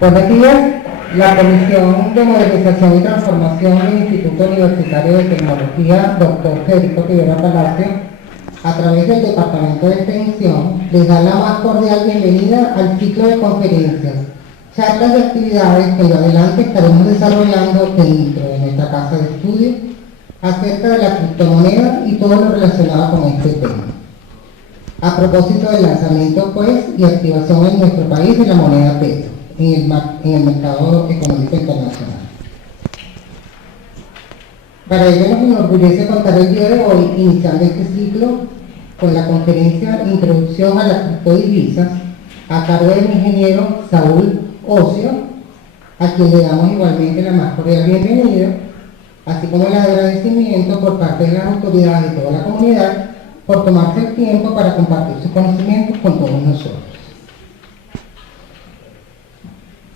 Buenos días. La Comisión de Modernización y Transformación del Instituto Universitario de Tecnología, Dr. Federico Rivera Palacio, a través del Departamento de Extensión, les da la más cordial bienvenida al ciclo de conferencias, charlas y actividades que en adelante estaremos desarrollando dentro de nuestra casa de estudio acerca de la criptomoneda y todo lo relacionado con este tema. A propósito del lanzamiento, pues, y activación en nuestro país de la moneda peso en el mercado económico internacional. Para ello nos enorgullece contar el día de hoy, iniciando este ciclo, con la conferencia Introducción a las criptodivisas, a cargo del ingeniero Saúl Ocio, a quien le damos igualmente la más cordial bienvenida, así como el agradecimiento por parte de las autoridades de toda la comunidad por tomarse el tiempo para compartir sus conocimientos con todos nosotros.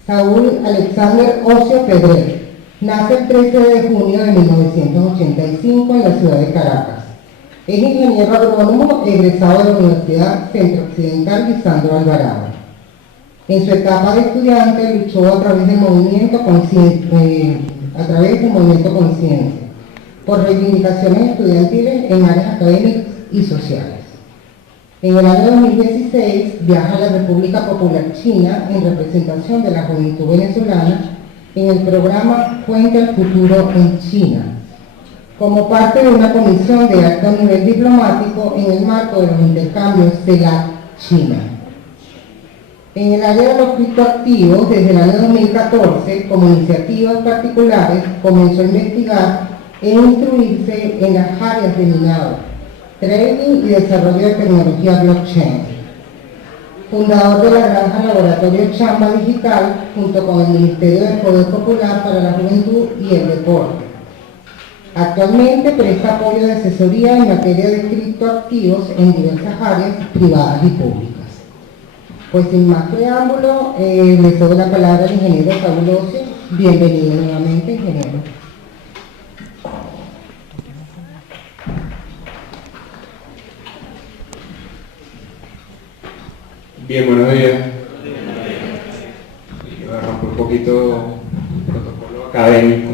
Saúl Alexander Ocio Pedrer nace el 13 de junio de 1985 en la ciudad de Caracas. Es ingeniero agrónomo egresado de la Universidad Centro Occidental Lisandro Alvarado. En su etapa de estudiante luchó a través del movimiento Conciencia por reivindicaciones estudiantiles en áreas académicas y sociales. En el año 2016 viaja a la República Popular China en representación de la juventud venezolana en el programa Puente al Futuro en China, como parte de una comisión de alto nivel diplomático en el marco de los intercambios CELAC-China. En el área de los criptoactivos, desde el año 2014, como iniciativas particulares, comenzó a investigar e instruirse en las áreas de minado, trading y desarrollo de tecnología blockchain. Fundador de la granja Laboratorio Chamba Digital, junto con el Ministerio del Poder Popular para la Juventud y el Deporte. Actualmente presta apoyo de asesoría en materia de criptoactivos en diversas áreas privadas y públicas. Pues sin más preámbulo, le doy la palabra al ingeniero Saúl Ocio. Bienvenido nuevamente, ingeniero. Bien, buenos días. Voy a romper un poquito el protocolo académico.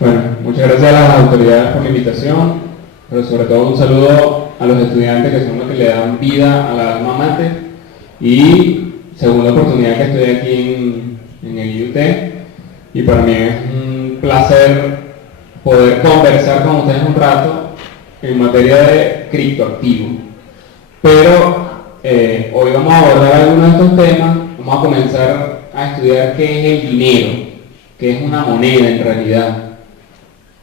Bueno, muchas gracias a las autoridades por la invitación, pero sobre todo un saludo a los estudiantes que son los que le dan vida a la alma mater, y segunda oportunidad que estoy aquí en el IUT, y para mí es un placer poder conversar con ustedes un rato en materia de criptoactivos. Pero hoy vamos a abordar algunos de estos temas. Vamos a comenzar a estudiar qué es el dinero, qué es una moneda en realidad,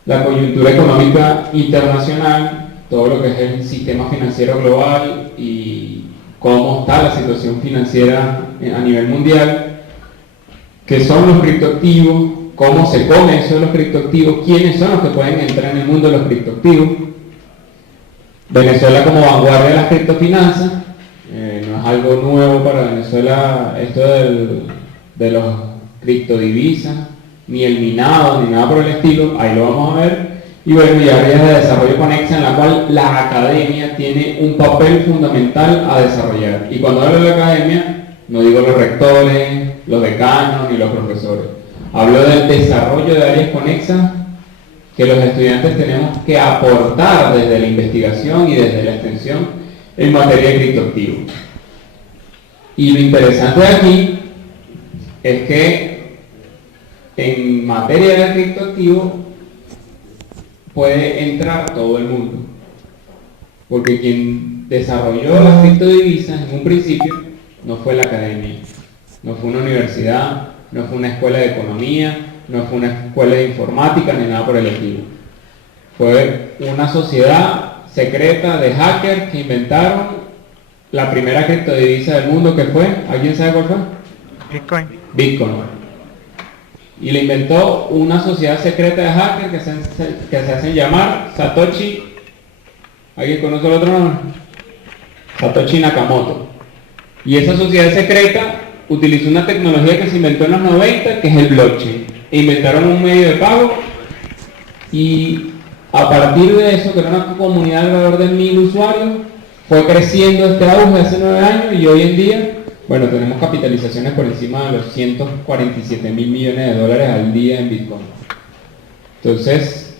la coyuntura económica internacional, todo lo que es el sistema financiero global y cómo está la situación financiera a nivel mundial, qué son los criptoactivos, cómo se come eso de los criptoactivos, quiénes son los que pueden entrar en el mundo de los criptoactivos. Venezuela como vanguardia de las criptofinanzas, no es algo nuevo para Venezuela esto de los criptodivisas, ni el minado, ni nada por el estilo, ahí lo vamos a ver. Y bueno, y áreas de desarrollo conexa en la cual la academia tiene un papel fundamental a desarrollar. Y cuando hablo de la academia, no digo los rectores, los decanos, ni los profesores. Hablo del desarrollo de áreas conexas que los estudiantes tenemos que aportar desde la investigación y desde la extensión en materia de criptoactivos. Y lo interesante de aquí es que en materia de criptoactivos puede entrar todo el mundo, porque quien desarrolló las criptodivisas en un principio no fue la academia, no fue una universidad, no fue una escuela de economía, no fue una escuela de informática ni nada por el estilo. Fue una sociedad secreta de hackers que inventaron la primera criptodivisa del mundo, que fue, ¿alguien sabe cuál fue? Bitcoin. Y le inventó una sociedad secreta de hackers que se hacen llamar Satoshi. ¿Alguien conoce el otro nombre? Satoshi Nakamoto. Y esa sociedad secreta utilizó una tecnología que se inventó en los 90, que es el blockchain. E inventaron un medio de pago, y a partir de eso, que era una comunidad de alrededor de 1000 usuarios, fue creciendo este auge hace 9 años, y hoy en día Bueno, tenemos capitalizaciones por encima de los 147.000 millones de dólares al día en Bitcoin. Entonces,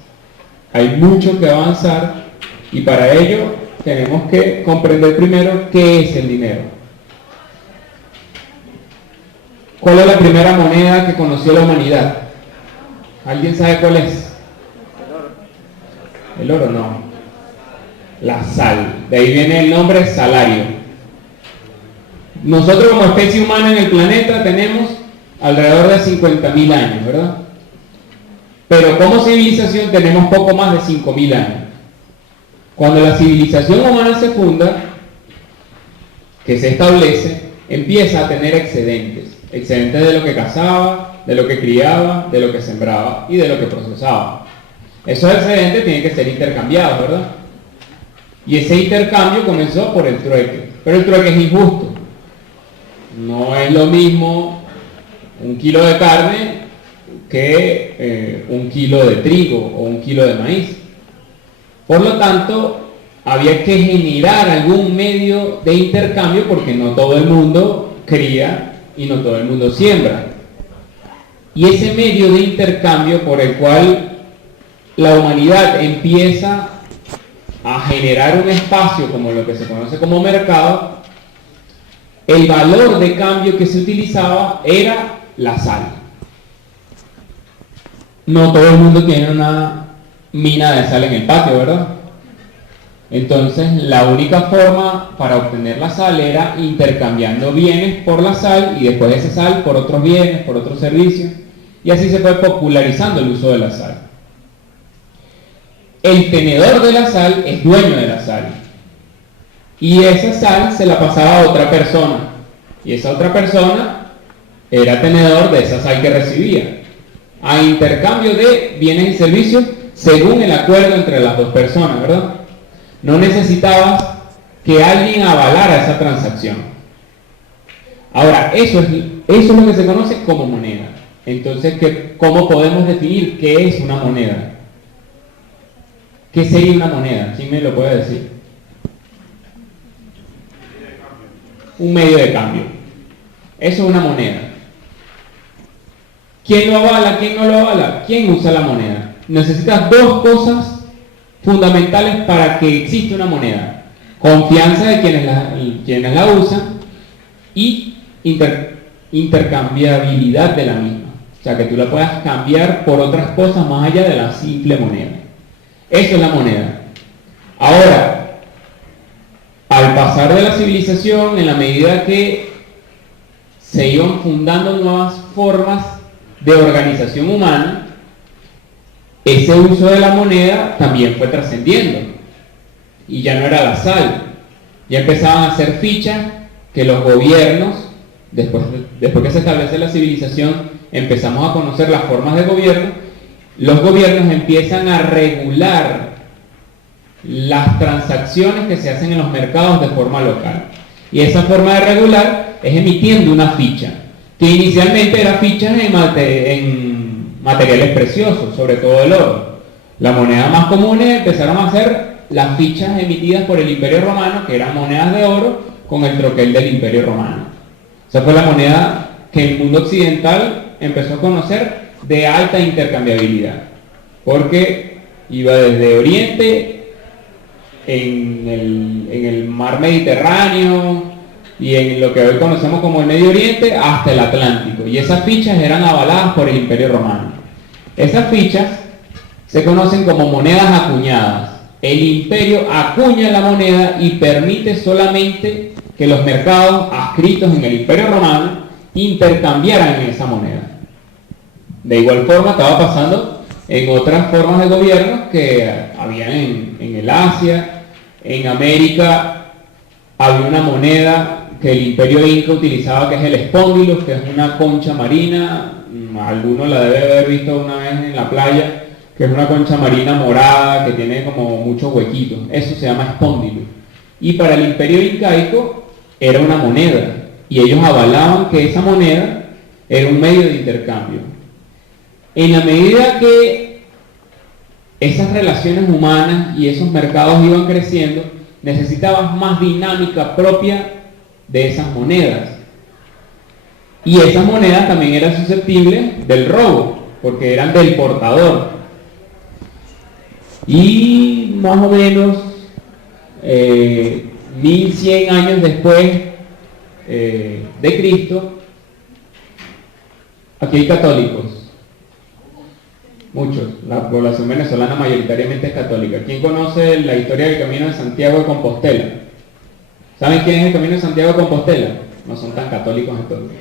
hay mucho que avanzar y para ello tenemos que comprender primero qué es el dinero. ¿Cuál es la primera moneda que conoció la humanidad? ¿Alguien sabe cuál es? El oro no. La sal. De ahí viene el nombre salario. Nosotros como especie humana en el planeta tenemos alrededor de 50.000 años, ¿verdad? Pero como civilización tenemos poco más de 5.000 años. Cuando la civilización humana se funda, que se establece, empieza a tener excedentes. Excedentes de lo que cazaba, de lo que criaba, de lo que sembraba y de lo que procesaba. Esos excedentes tienen que ser intercambiados, ¿verdad? Y ese intercambio comenzó por el trueque. Pero el trueque es injusto. No es lo mismo un kilo de carne que un kilo de trigo o un kilo de maíz. Por lo tanto, había que generar algún medio de intercambio porque no todo el mundo cría y no todo el mundo siembra. Y ese medio de intercambio por el cual la humanidad empieza a generar un espacio como lo que se conoce como mercado, el valor de cambio que se utilizaba era la sal. No todo el mundo tiene una mina de sal en el patio, ¿verdad? Entonces la única forma para obtener la sal era intercambiando bienes por la sal y después esa sal por otros bienes, por otros servicios, y así se fue popularizando el uso de la sal. El tenedor de la sal es dueño de la sal y esa sal se la pasaba a otra persona y esa otra persona era tenedor de esa sal que recibía, a intercambio de bienes y servicios según el acuerdo entre las dos personas, ¿verdad? No necesitabas que alguien avalara esa transacción. Ahora, eso es lo que se conoce como moneda. Entonces, ¿cómo podemos definir qué es una moneda? ¿Qué sería una moneda? ¿Quién me lo puede decir? Un medio de cambio. Eso es una moneda. ¿Quién lo avala? ¿Quién no lo avala? ¿Quién usa la moneda? Necesitas dos cosas fundamentales para que exista una moneda: confianza de quienes la usan y intercambiabilidad de la misma. O sea, que tú la puedas cambiar por otras cosas más allá de la simple moneda. Eso es la moneda. Ahora, al pasar de la civilización, en la medida que se iban fundando nuevas formas de organización humana, ese uso de la moneda también fue trascendiendo. Y ya no era la sal. Ya empezaban a hacer fichas que los gobiernos, después que se establece la civilización, empezamos a conocer las formas de gobierno. Los gobiernos empiezan a regular las transacciones que se hacen en los mercados de forma local. Y esa forma de regular es emitiendo una ficha, que inicialmente era fichas en materiales preciosos, sobre todo el oro. La moneda más común empezaron a ser las fichas emitidas por el Imperio Romano, que eran monedas de oro con el troquel del Imperio Romano. Esa fue la moneda que el mundo occidental empezó a conocer de alta intercambiabilidad, porque iba desde Oriente, en el mar Mediterráneo y en lo que hoy conocemos como el Medio Oriente, hasta el Atlántico, y esas fichas eran avaladas por el Imperio Romano. Esas fichas se conocen como monedas acuñadas. El imperio acuña la moneda y permite solamente que los mercados adscritos en el Imperio Romano intercambiaran en esa moneda. De igual forma estaba pasando en otras formas de gobierno que había en el Asia. En América había una moneda que el Imperio Inca utilizaba, que es el espóndilo, que es una concha marina. Alguno la debe haber visto una vez en la playa, que es una concha marina morada que tiene como muchos huequitos. Eso se llama espóndilo. Y para el Imperio Incaico era una moneda, y ellos avalaban que esa moneda era un medio de intercambio. En la medida que esas relaciones humanas y esos mercados iban creciendo, necesitabas más dinámica propia de esas monedas. Y esas monedas también eran susceptibles del robo, porque eran del portador. Y más o menos 1100 años después de Cristo, aquí hay católicos, muchos. La población venezolana mayoritariamente es católica. ¿Quién conoce la historia del Camino de Santiago de Compostela? ¿Saben quién es el Camino de Santiago de Compostela? No son tan católicos entonces.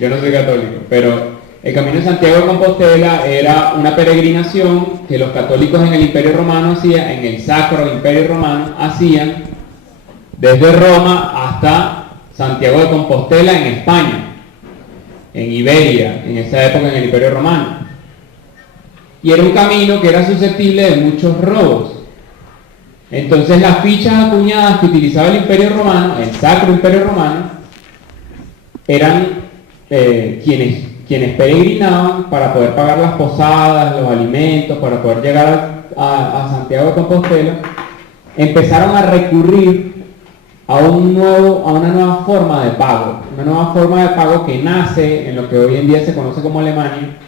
Yo no soy católico, pero el Camino de Santiago de Compostela era una peregrinación que los católicos en el Imperio Romano hacían, en el Sacro Imperio Romano hacían, desde Roma hasta Santiago de Compostela en España, en Iberia, en esa época en el Imperio Romano. Y era un camino que era susceptible de muchos robos. Entonces las fichas acuñadas que utilizaba el Imperio Romano, el Sacro Imperio Romano, eran quienes peregrinaban para poder pagar las posadas, los alimentos, para poder llegar a Santiago de Compostela, empezaron a recurrir a una nueva forma de pago que nace en lo que hoy en día se conoce como Alemania,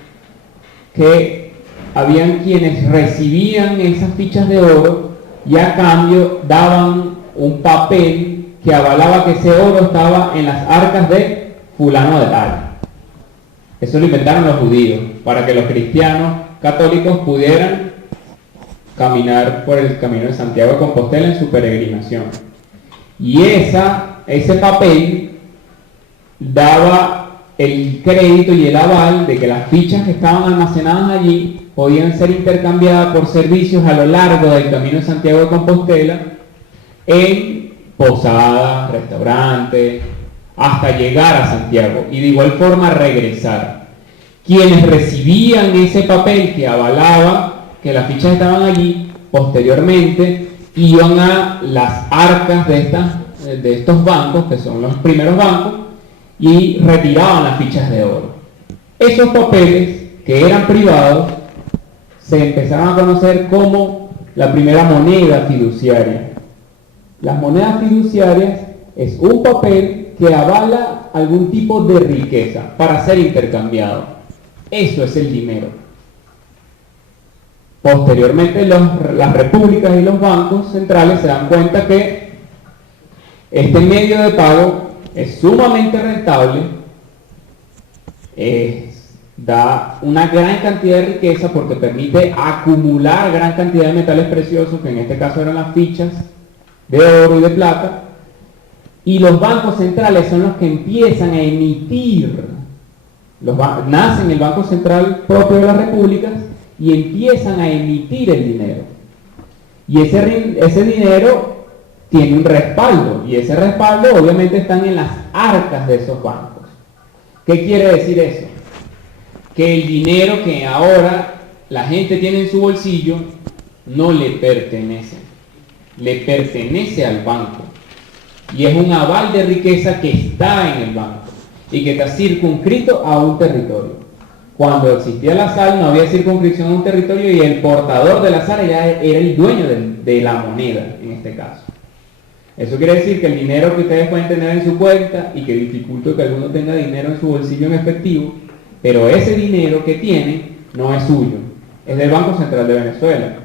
que habían quienes recibían esas fichas de oro y a cambio daban un papel que avalaba que ese oro estaba en las arcas de fulano de tal. Eso lo inventaron los judíos, para que los cristianos católicos pudieran caminar por el Camino de Santiago de Compostela en su peregrinación. Y ese papel daba el crédito y el aval de que las fichas que estaban almacenadas allí podían ser intercambiadas por servicios a lo largo del Camino de Santiago de Compostela en posadas, restaurantes, hasta llegar a Santiago y de igual forma regresar. Quienes recibían ese papel que avalaba que las fichas estaban allí, posteriormente iban a las arcas de estos bancos, que son los primeros bancos, y retiraban las fichas de oro. Esos papeles, que eran privados, se empezaron a conocer como la primera moneda fiduciaria. Las monedas fiduciarias es un papel que avala algún tipo de riqueza para ser intercambiado. Eso es el dinero. Posteriormente las repúblicas y los bancos centrales se dan cuenta que este medio de pago es sumamente rentable, da una gran cantidad de riqueza porque permite acumular gran cantidad de metales preciosos, que en este caso eran las fichas de oro y de plata, y los bancos centrales son los que empiezan a emitir, nacen el Banco Central propio de las repúblicas y empiezan a emitir el dinero. Y ese dinero tiene un respaldo, y ese respaldo obviamente están en las arcas de esos bancos. ¿Qué quiere decir eso? Que el dinero que ahora la gente tiene en su bolsillo no le pertenece, le pertenece al banco. Y es un aval de riqueza que está en el banco y que está circunscrito a un territorio. Cuando existía la SAL no había circunscripción a un territorio y el portador de la SAL era el dueño de la moneda, en este caso. Eso quiere decir que el dinero que ustedes pueden tener en su cuenta, y que dificulta que alguno tenga dinero en su bolsillo en efectivo, pero ese dinero que tiene no es suyo, es del Banco Central de Venezuela.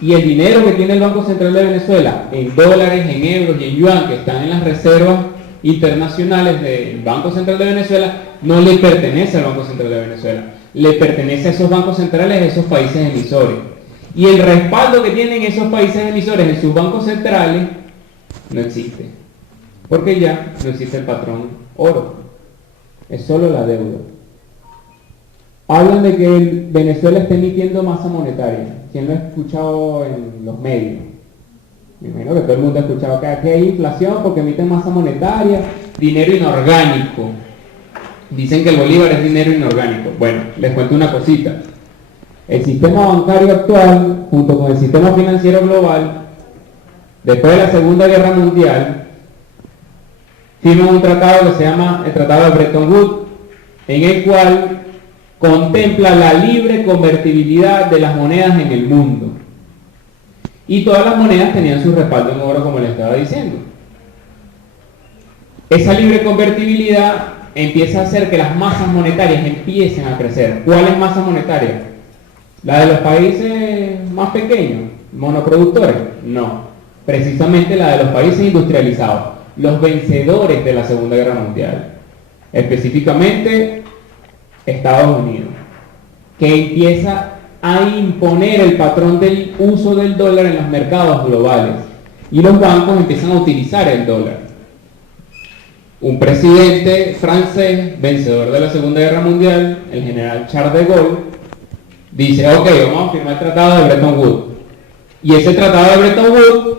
Y el dinero que tiene el Banco Central de Venezuela en dólares, en euros y en yuan, que están en las reservas internacionales del Banco Central de Venezuela, no le pertenece al Banco Central de Venezuela, le pertenece a esos bancos centrales de esos países emisores. Y el respaldo que tienen esos países emisores en sus bancos centrales no existe, porque ya no existe el patrón oro, es solo la deuda. Hablan de que Venezuela está emitiendo masa monetaria. ¿Quién lo ha escuchado en los medios? Me imagino que todo el mundo ha escuchado que aquí hay inflación porque emiten masa monetaria, dinero inorgánico. Dicen que el bolívar es dinero inorgánico. Bueno, les cuento una cosita. El sistema bancario actual, junto con el sistema financiero global, después de la Segunda Guerra Mundial, firman un tratado que se llama el Tratado de Bretton Woods, en el cual contempla la libre convertibilidad de las monedas en el mundo. Y todas las monedas tenían su respaldo en oro, como les estaba diciendo. Esa libre convertibilidad empieza a hacer que las masas monetarias empiecen a crecer. ¿Cuál es masa monetaria? ¿La de los países más pequeños, monoproductores? No, precisamente la de los países industrializados, los vencedores de la Segunda Guerra Mundial, específicamente Estados Unidos, que empieza a imponer el patrón del uso del dólar en los mercados globales, y los bancos empiezan a utilizar el dólar. Un presidente francés, vencedor de la Segunda Guerra Mundial, el general Charles de Gaulle, dice, ok, vamos a firmar el tratado de Bretton Woods. Y ese tratado de Bretton Woods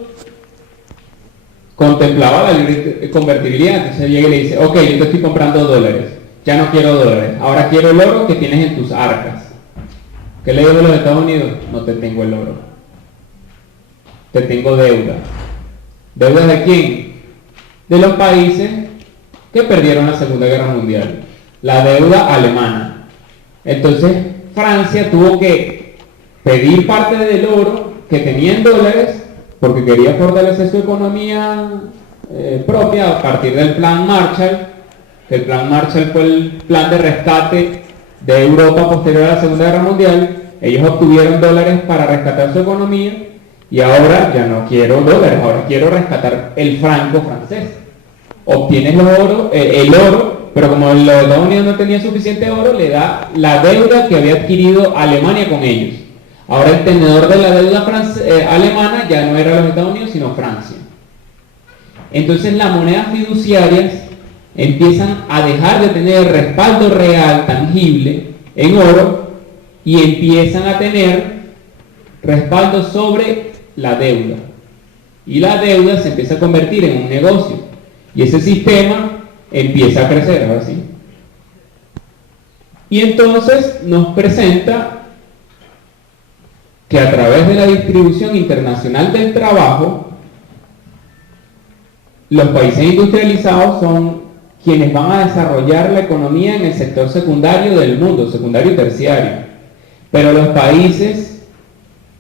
contemplaba la libre convertibilidad. Entonces llega y le dice, ok, yo te estoy comprando dólares, ya no quiero dólares, ahora quiero el oro que tienes en tus arcas. ¿Qué le digo a los Estados Unidos? No te tengo el oro, te tengo deuda. ¿Deuda de quién? De los países que perdieron la Segunda Guerra Mundial, la deuda alemana. Entonces Francia tuvo que pedir parte del oro que tenía en dólares porque quería fortalecer su economía propia a partir del Plan Marshall. El Plan Marshall fue el plan de rescate de Europa posterior a la Segunda Guerra Mundial. Ellos obtuvieron dólares para rescatar su economía y ahora ya no quiero dólares, ahora quiero rescatar el franco francés. Obtienes el oro, pero como los Estados Unidos no tenía suficiente oro, le da la deuda que había adquirido Alemania con ellos. Ahora el tenedor de la deuda alemana ya no era los Estados Unidos, sino Francia. Entonces las monedas fiduciarias empiezan a dejar de tener respaldo real, tangible, en oro, y empiezan a tener respaldo sobre la deuda. Y la deuda se empieza a convertir en un negocio. Y ese sistema empieza a crecer, ahora sí. Y entonces nos presenta que a través de la distribución internacional del trabajo, los países industrializados son quienes van a desarrollar la economía en el sector secundario del mundo, secundario y terciario. Pero los países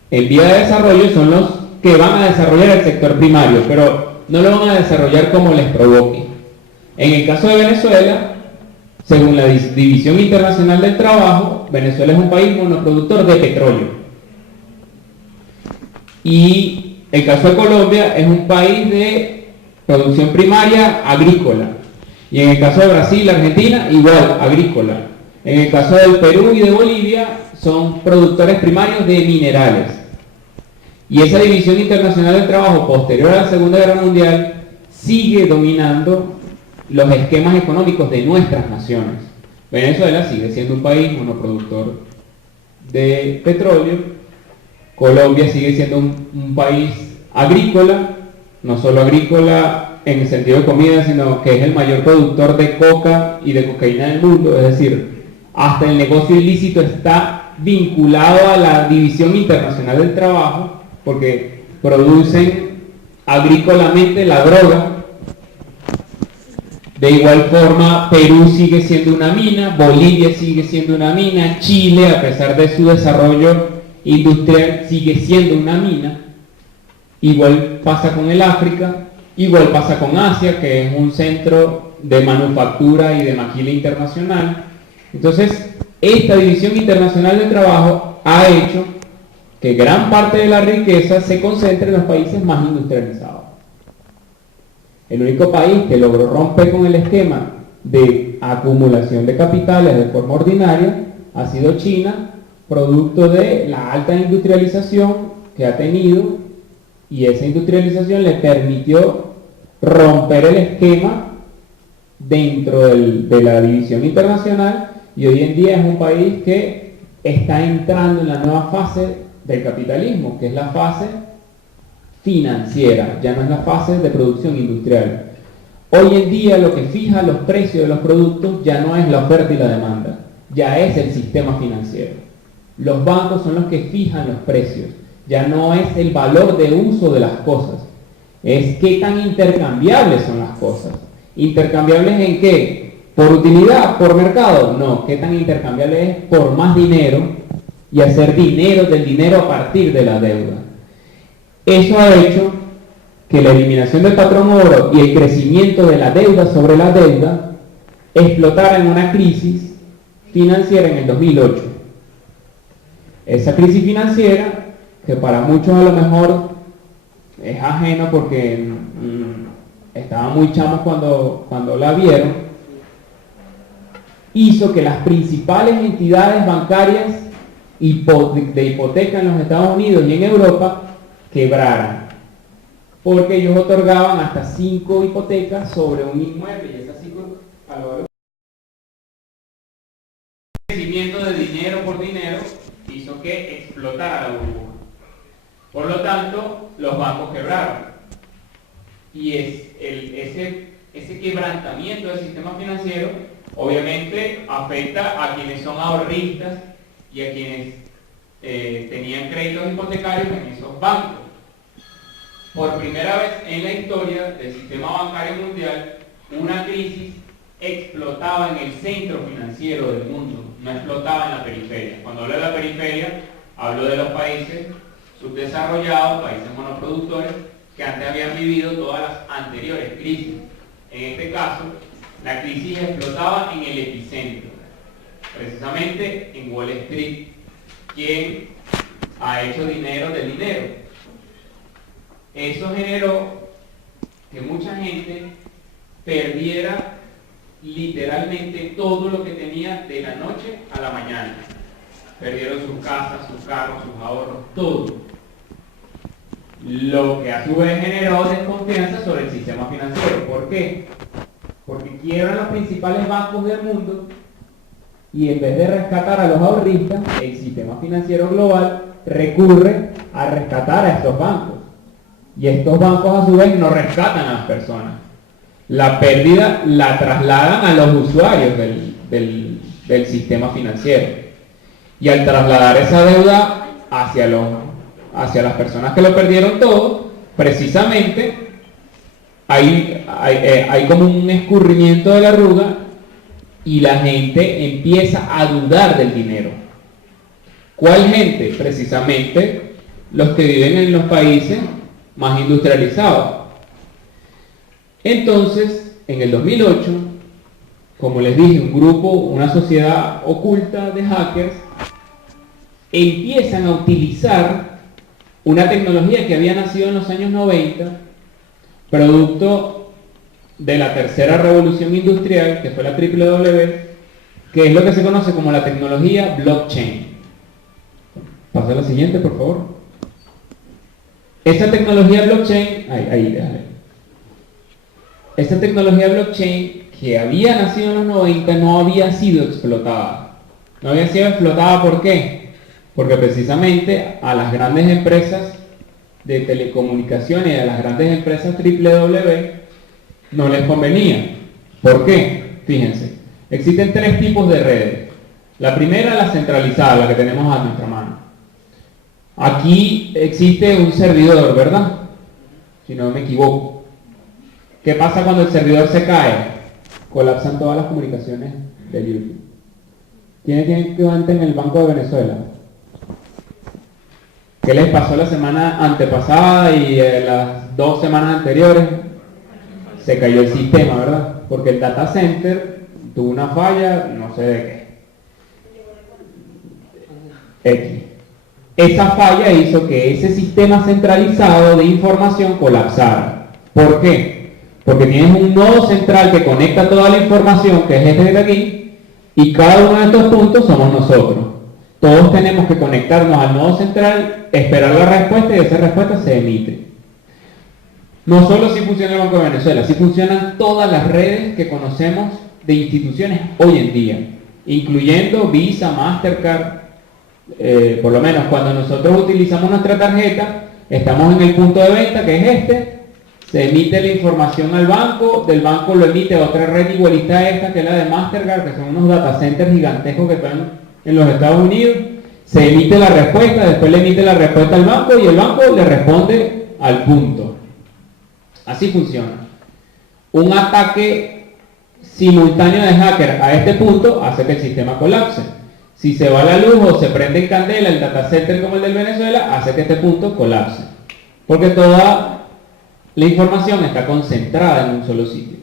en vía de desarrollo son los que van a desarrollar el sector primario, pero no lo van a desarrollar como les provoque. En el caso de Venezuela, según la División Internacional del Trabajo, Venezuela es un país monoproductor de petróleo. Y el caso de Colombia es un país de producción primaria agrícola. Y en el caso de Brasil, Argentina, igual, agrícola. En el caso del Perú y de Bolivia, son productores primarios de minerales. Y esa división internacional del trabajo posterior a la Segunda Guerra Mundial sigue dominando los esquemas económicos de nuestras naciones. Venezuela sigue siendo un país monoproductor de petróleo. Colombia sigue siendo un país agrícola, no solo agrícola en el sentido de comida, sino que es el mayor productor de coca y de cocaína del mundo. Es decir, hasta el negocio ilícito está vinculado a la división internacional del trabajo, porque producen agrícolamente la droga. De igual forma, Perú sigue siendo una mina, Bolivia sigue siendo una mina, Chile, a pesar de su desarrollo industrial, sigue siendo una mina. Igual pasa con el África, igual pasa con Asia, que es un centro de manufactura y de maquila internacional. Entonces, esta división internacional del trabajo ha hecho que gran parte de la riqueza se concentre en los países más industrializados. El único país que logró romper con el esquema de acumulación de capitales de forma ordinaria ha sido China, producto de la alta industrialización que ha tenido, y esa industrialización le permitió romper el esquema dentro de la división internacional, y hoy en día es un país que está entrando en la nueva fase del capitalismo, que es la fase financiera, ya no es la fase de producción industrial. Hoy en día lo que fija los precios de los productos ya no es la oferta y la demanda, ya es el sistema financiero. Los bancos son los que fijan los precios, ya no es el valor de uso de las cosas, es qué tan intercambiables son las cosas. ¿Intercambiables en qué? ¿Por utilidad? ¿Por mercado? No, qué tan intercambiable es por más dinero y hacer dinero del dinero a partir de la deuda. Eso ha hecho que la eliminación del patrón oro y el crecimiento de la deuda sobre la deuda explotara en una crisis financiera en el 2008. Esa crisis financiera, que para muchos a lo mejor es ajena porque estaban muy chamos cuando la vieron, hizo que las principales entidades bancarias de hipoteca en los Estados Unidos y en Europa quebraran, porque ellos otorgaban hasta 5 hipotecas sobre un inmueble, y esas 5 a lo largo del crecimiento de dinero por dinero hizo que explotara la burbuja. Por lo tanto, los bancos quebraron. Y ese quebrantamiento del sistema financiero obviamente afecta a quienes son ahorristas y a quienes tenían créditos hipotecarios en esos bancos. Por primera vez en la historia del sistema bancario mundial, una crisis explotaba en el centro financiero del mundo, no explotaba en la periferia. Cuando hablo de la periferia, hablo de los países subdesarrollados, países monoproductores, que antes habían vivido todas las anteriores crisis. En este caso, la crisis explotaba en el epicentro, precisamente en Wall Street, quien ha hecho dinero del dinero. Eso generó que mucha gente perdiera literalmente todo lo que tenía de la noche a la mañana. Perdieron sus casas, sus carros, sus ahorros, todo. Lo que a su vez generó desconfianza sobre el sistema financiero. ¿Por qué? Porque quiebran los principales bancos del mundo y en vez de rescatar a los ahorristas, el sistema financiero global recurre a rescatar a estos bancos. Y estos bancos a su vez no rescatan a las personas. La pérdida la trasladan a los usuarios del sistema financiero. Y al trasladar esa deuda hacia las personas que lo perdieron todo, precisamente hay como un escurrimiento de la arruga y la gente empieza a dudar del dinero. ¿Cuál gente? Precisamente los que viven en los países más industrializados. Entonces, en el 2008, como les dije, un grupo, una sociedad oculta de hackers empiezan a utilizar una tecnología que había nacido en los años 90, producto de la tercera revolución industrial, que fue la WW, que es lo que se conoce como la tecnología blockchain. Pasa a la siguiente, por favor. Esa tecnología blockchain, déjale. Esta tecnología blockchain que había nacido en los 90 no había sido explotada. No había sido explotada, ¿por qué? Porque precisamente a las grandes empresas de telecomunicaciones y a las grandes empresas WW no les convenía. ¿Por qué? Fíjense, existen 3 tipos de redes. La primera, la centralizada, la que tenemos a nuestra mano. Aquí existe un servidor, ¿verdad? Si no me equivoco. ¿Qué pasa cuando el servidor se cae? Colapsan todas las comunicaciones de YouTube. ¿Quiénes tienen cuenta en el Banco de Venezuela? ¿Qué les pasó la semana antepasada y las 2 semanas anteriores? Se cayó el sistema, ¿verdad? Porque el data center tuvo una falla, no sé de qué. X. Esa falla hizo que ese sistema centralizado de información colapsara. ¿Por qué? Porque tienes un nodo central que conecta toda la información, que es este de aquí, y cada uno de estos puntos somos nosotros. Todos tenemos que conectarnos al nodo central, esperar la respuesta y esa respuesta se emite. No solo así funciona el Banco de Venezuela, así funcionan todas las redes que conocemos de instituciones hoy en día, incluyendo Visa, Mastercard. Por lo menos cuando nosotros utilizamos nuestra tarjeta, estamos en el punto de venta, que es este, se emite la información al banco, del banco lo emite a otra red igualita a esta, que es la de Mastercard, que son unos data centers gigantescos que están en los Estados Unidos, se emite la respuesta, después le emite la respuesta al banco y el banco le responde al punto. Así funciona. Un ataque simultáneo de hacker a este punto hace que el sistema colapse. Si se va la luz o se prende en candela el data center como el del Venezuela, hace que este punto colapse. Porque toda la información está concentrada en un solo sitio.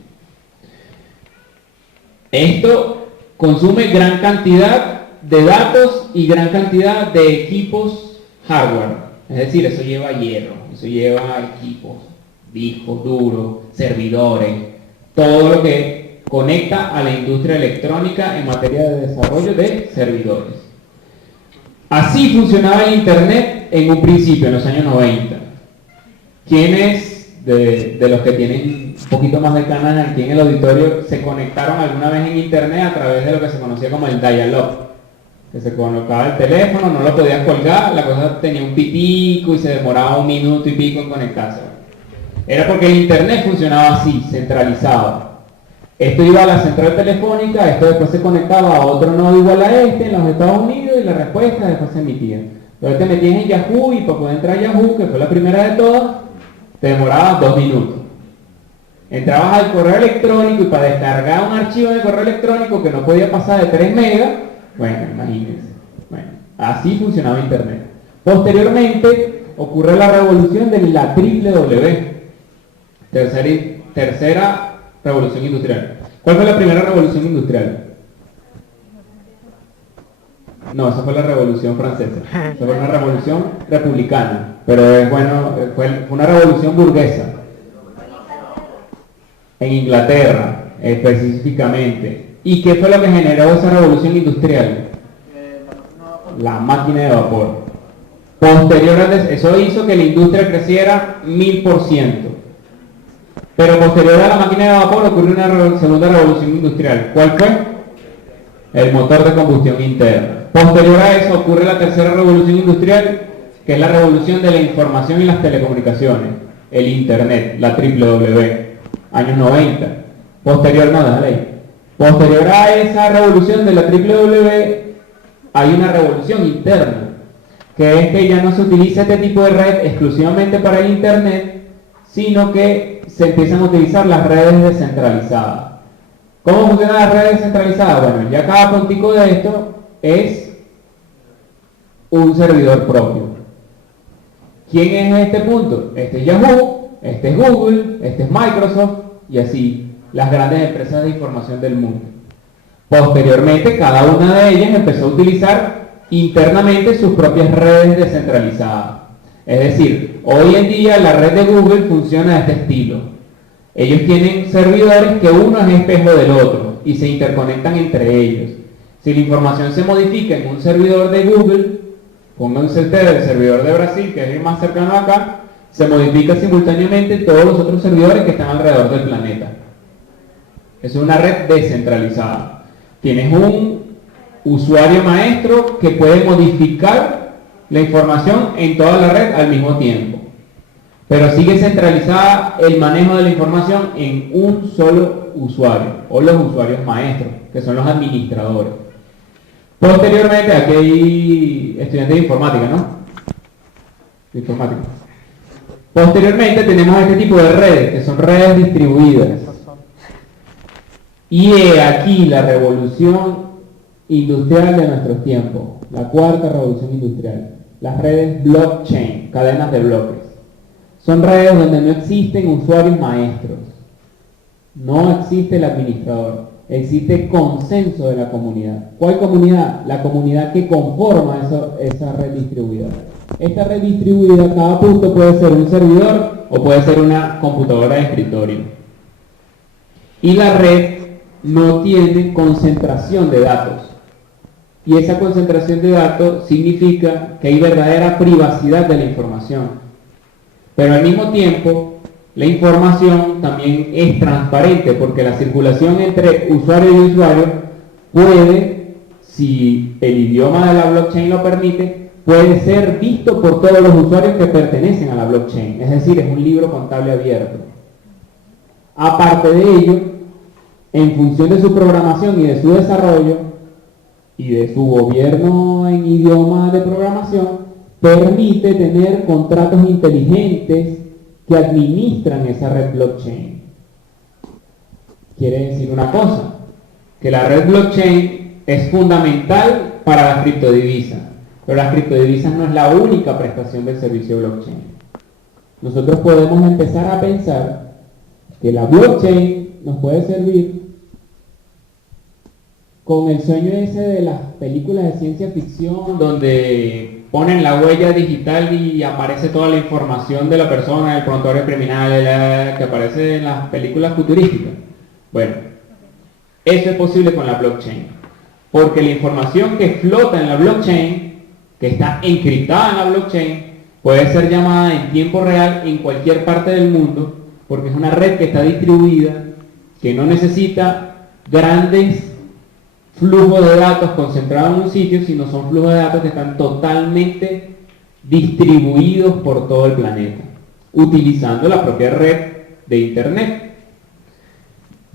Esto consume gran cantidad de datos y gran cantidad de equipos hardware. Es decir, eso lleva hierro, eso lleva equipos, discos duros, servidores, todo lo que conecta a la industria electrónica en materia de desarrollo de servidores. Así funcionaba el Internet en un principio, en los años 90. ¿Quiénes de los que tienen un poquito más de canas aquí en el auditorio se conectaron alguna vez en Internet a través de lo que se conocía como el dial-up? Que se colocaba el teléfono, no lo podías colgar, la cosa tenía un pitico y se demoraba 1 minuto y pico en conectarse. Era porque el Internet funcionaba así, centralizado. Esto iba a la central telefónica, esto después se conectaba a otro nodo igual a este en los Estados Unidos y la respuesta después se emitía. Entonces te metías en Yahoo y para poder entrar a Yahoo, que fue la primera de todas, te demoraba 2 minutos. Entrabas al correo electrónico y para descargar un archivo de correo electrónico que no podía pasar de 3 megas, bueno, imagínense. Bueno, así funcionaba Internet. Posteriormente ocurre la revolución de la WW, tercera revolución industrial. ¿Cuál fue la primera revolución industrial? No, esa fue la revolución francesa. Esa fue una revolución republicana, pero es bueno, fue una revolución burguesa. En Inglaterra, específicamente. ¿Y qué fue lo que generó esa revolución industrial? La máquina de vapor. Posterior a eso hizo que la industria creciera 1000%. Pero posterior a la máquina de vapor ocurrió una segunda revolución industrial. ¿Cuál fue? El motor de combustión interna. Posterior a eso ocurre la tercera revolución industrial, que es la revolución de la información y las telecomunicaciones. El Internet, la WW, años 90. Posterior a esa revolución de la WW, hay una revolución interna, que es que ya no se utiliza este tipo de red exclusivamente para el Internet, sino que se empiezan a utilizar las redes descentralizadas. ¿Cómo funcionan las redes descentralizadas? Bueno, ya cada puntico de esto es un servidor propio. ¿Quién es este punto? Este es Yahoo, este es Google, este es Microsoft y así las grandes empresas de información del mundo. Posteriormente, cada una de ellas empezó a utilizar internamente sus propias redes descentralizadas. Es decir, hoy en día la red de Google funciona de este estilo. Ellos tienen servidores que uno es espejo del otro y se interconectan entre ellos. Si la información se modifica en un servidor de Google, pónganse ustedes el servidor de Brasil, que es el más cercano acá, se modifica simultáneamente en todos los otros servidores que están alrededor del planeta. Es una red descentralizada. Tienes un usuario maestro que puede modificar la información en toda la red al mismo tiempo. Pero sigue centralizada el manejo de la información en un solo usuario, o los usuarios maestros, que son los administradores. Posteriormente, aquí hay estudiantes de informática, ¿no? De informática. Posteriormente tenemos este tipo de redes, que son redes distribuidas. Y he aquí la revolución industrial de nuestros tiempos, la cuarta revolución industrial, las redes blockchain, cadenas de bloques. Son redes donde no existen usuarios maestros, no existe el administrador, existe consenso de la comunidad. ¿Cuál comunidad? La comunidad que conforma esa red distribuida. Esta red distribuida, cada punto puede ser un servidor o puede ser una computadora de escritorio. Y la red no tiene concentración de datos. Y esa concentración de datos significa que hay verdadera privacidad de la información. Pero al mismo tiempo, la información también es transparente porque la circulación entre usuario y usuario puede, si el idioma de la blockchain lo permite, puede ser visto por todos los usuarios que pertenecen a la blockchain. Es decir, es un libro contable abierto. Aparte de ello, en función de su programación y de su desarrollo y de su gobierno en idioma de programación, permite tener contratos inteligentes que administran esa red blockchain. Quiere decir una cosa, que la red blockchain es fundamental para las criptodivisas, pero las criptodivisas no es la única prestación del servicio blockchain. Nosotros podemos empezar a pensar que la blockchain nos puede servir con el sueño ese de las películas de ciencia ficción, donde ponen la huella digital y aparece toda la información de la persona, el prontuario criminal, que aparece en las películas futurísticas. Bueno, eso es posible con la blockchain, porque la información que flota en la blockchain, que está encriptada en la blockchain, puede ser llamada en tiempo real en cualquier parte del mundo, porque es una red que está distribuida, que no necesita grandes flujos de datos concentrados en un sitio, sino son flujos de datos que están totalmente distribuidos por todo el planeta, utilizando la propia red de Internet.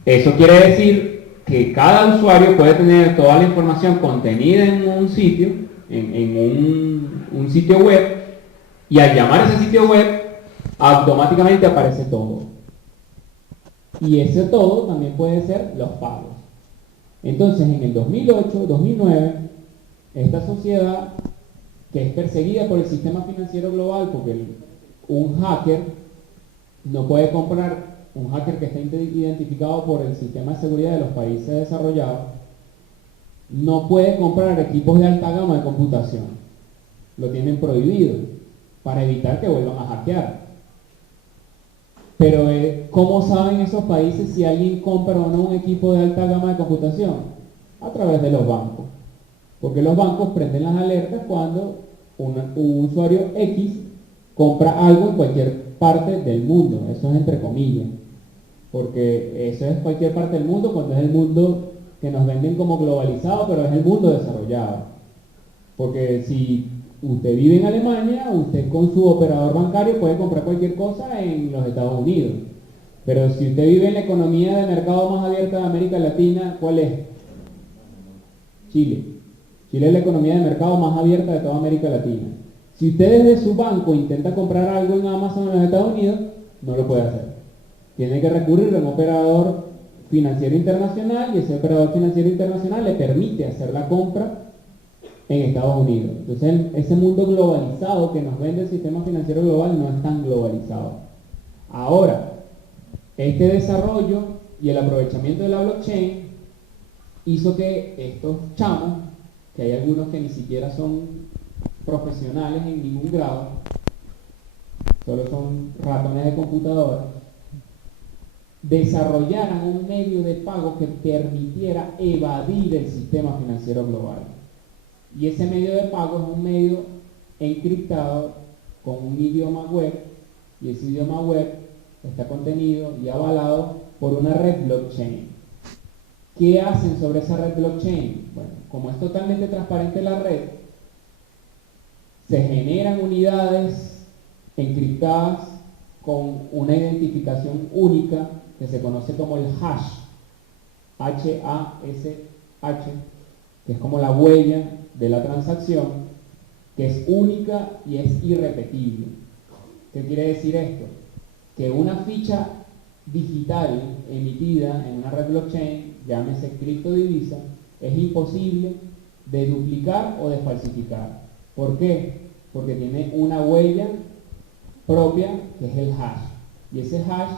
Eso quiere decir que cada usuario puede tener toda la información contenida en un sitio, en un sitio web, y al llamar a ese sitio web, automáticamente aparece todo. Y ese todo también puede ser los pagos. Entonces, en el 2008, 2009, esta sociedad, que es perseguida por el sistema financiero global, porque un hacker no puede comprar, un hacker que está identificado por el sistema de seguridad de los países desarrollados, no puede comprar equipos de alta gama de computación. Lo tienen prohibido para evitar que vuelvan a hackear. Pero ¿cómo saben esos países si alguien compra o no un equipo de alta gama de computación? A través de los bancos. Porque los bancos prenden las alertas cuando un usuario X compra algo en cualquier parte del mundo. Eso es entre comillas. Porque eso es cualquier parte del mundo cuando es el mundo que nos venden como globalizado, pero es el mundo desarrollado. Porque si usted vive en Alemania, usted con su operador bancario puede comprar cualquier cosa en los Estados Unidos. Pero si usted vive en la economía de mercado más abierta de América Latina, ¿cuál es? Chile. Chile es la economía de mercado más abierta de toda América Latina. Si usted desde su banco intenta comprar algo en Amazon en los Estados Unidos, no lo puede hacer. Tiene que recurrir a un operador financiero internacional y ese operador financiero internacional le permite hacer la compra en Estados Unidos. Entonces, ese mundo globalizado que nos vende el sistema financiero global no es tan globalizado. Ahora, este desarrollo y el aprovechamiento de la blockchain hizo que estos chamos, que hay algunos que ni siquiera son profesionales en ningún grado, solo son ratones de computadora, desarrollaran un medio de pago que permitiera evadir el sistema financiero global. Y ese medio de pago es un medio encriptado con un idioma web, y ese idioma web está contenido y avalado por una red blockchain. ¿Qué hacen sobre esa red blockchain? Bueno, como es totalmente transparente la red, se generan unidades encriptadas con una identificación única que se conoce como el hash, H-A-S-H, que es como la huella de la transacción, que es única y es irrepetible. ¿Qué quiere decir esto? Que una ficha digital emitida en una red blockchain, llámese criptodivisa, es imposible de duplicar o de falsificar. ¿Por qué? Porque tiene una huella propia que es el hash. Y ese hash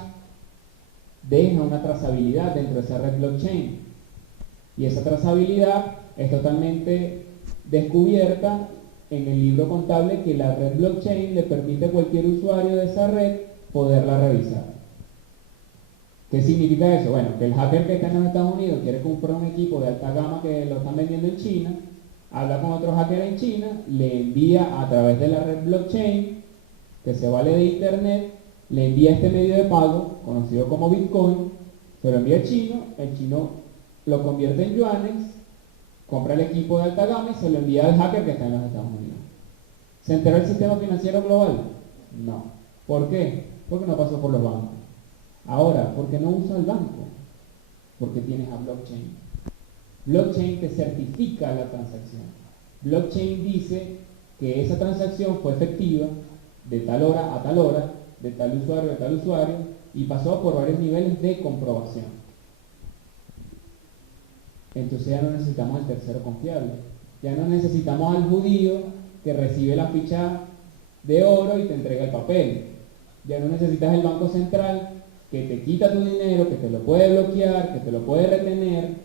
deja una trazabilidad dentro de esa red blockchain. Y esa trazabilidad es totalmente descubierta en el libro contable que la red blockchain le permite a cualquier usuario de esa red poderla revisar. ¿Qué significa eso? Bueno, que el hacker que está en los Estados Unidos quiere comprar un equipo de alta gama que lo están vendiendo en China, habla con otro hacker en China, le envía a través de la red blockchain, que se vale de internet, le envía este medio de pago, conocido como Bitcoin, se lo envía al chino, el chino lo convierte en yuanes, compra el equipo de alta gama y se lo envía al hacker que está en los Estados Unidos. ¿Se enteró el sistema financiero global? No. ¿Por qué? Porque no pasó por los bancos. Ahora, ¿por qué no usa el banco? Porque tienes a blockchain. Blockchain te certifica la transacción. Blockchain dice que esa transacción fue efectiva de tal hora a tal hora, de tal usuario a tal usuario, y pasó por varios niveles de comprobación. Entonces ya no necesitamos el tercero confiable. Ya no necesitamos al judío que recibe la ficha de oro y te entrega el papel. Ya no necesitas el Banco Central que te quita tu dinero, que te lo puede bloquear, que te lo puede retener,